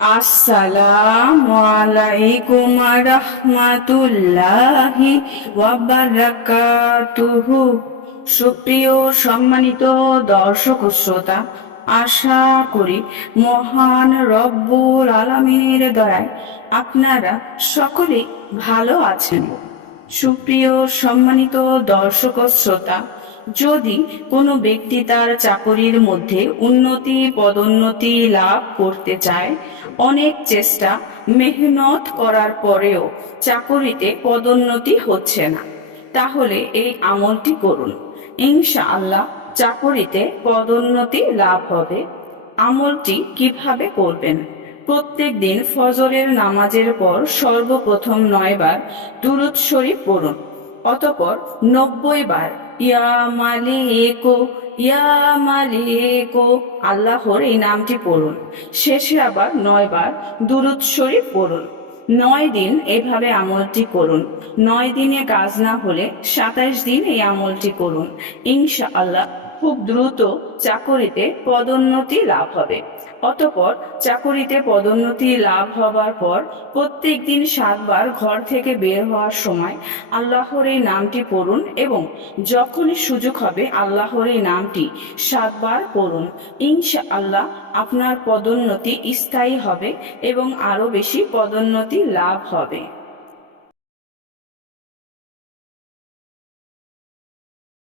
আসসালামু আলাইকুম রাহমাতুল্লাহি ওয়া বারাকাতুহু। সুপ্রিয় সম্মানিত দর্শক ও শ্রোতা, আশা করি মহান রব্বুল আলামিনের দয়ায় আপনারা সকলে ভালো আছেন। সুপ্রিয় সম্মানিত দর্শক ও শ্রোতা, যদি কোনো ব্যক্তি তার চাকরির মধ্যে উন্নতি পদোন্নতি লাভ করতে চায়, অনেক চেষ্টা মেহনত করার পরেও চাকরিতে পদোন্নতি হচ্ছে না, তাহলে এই আমলটি করুন। ইনশাআল্লাহ চাকরিতে পদোন্নতি লাভ হবে। আমলটি কিভাবে করবেন? প্রত্যেক দিন ফজরের নামাজের পর সর্বপ্রথম 9 বার দুরূদ শরীফ পড়ুন। অতঃপর 90 বার ইয়া মালিকো ইয়া মালিকো আল্লাহর এই নামটি পড়ুন। শেষে আবার 9 বার দুরূদ শরীফ পড়ুন। 9 দিন এভাবে আমলটি করুন। 9 দিনে কাজ না হলে 27 দিন এই আমলটি করুন। ইনশাআল্লাহ খুব দ্রুত চাকরিতে পদোন্নতি লাভ হবে। অতঃপর চাকরিতে পদোন্নতি লাভ হবার পর প্রত্যেক দিন 7 বার ঘর থেকে বের হওয়ার সময় আল্লাহর এই নামটি পড়ুন এবং যখনই সুযোগ হবে আল্লাহর এই নামটি 7 বার পড়ুন। ইনশাআল্লাহ আপনার পদোন্নতি স্থায়ী হবে এবং আরো বেশি পদোন্নতি লাভ হবে।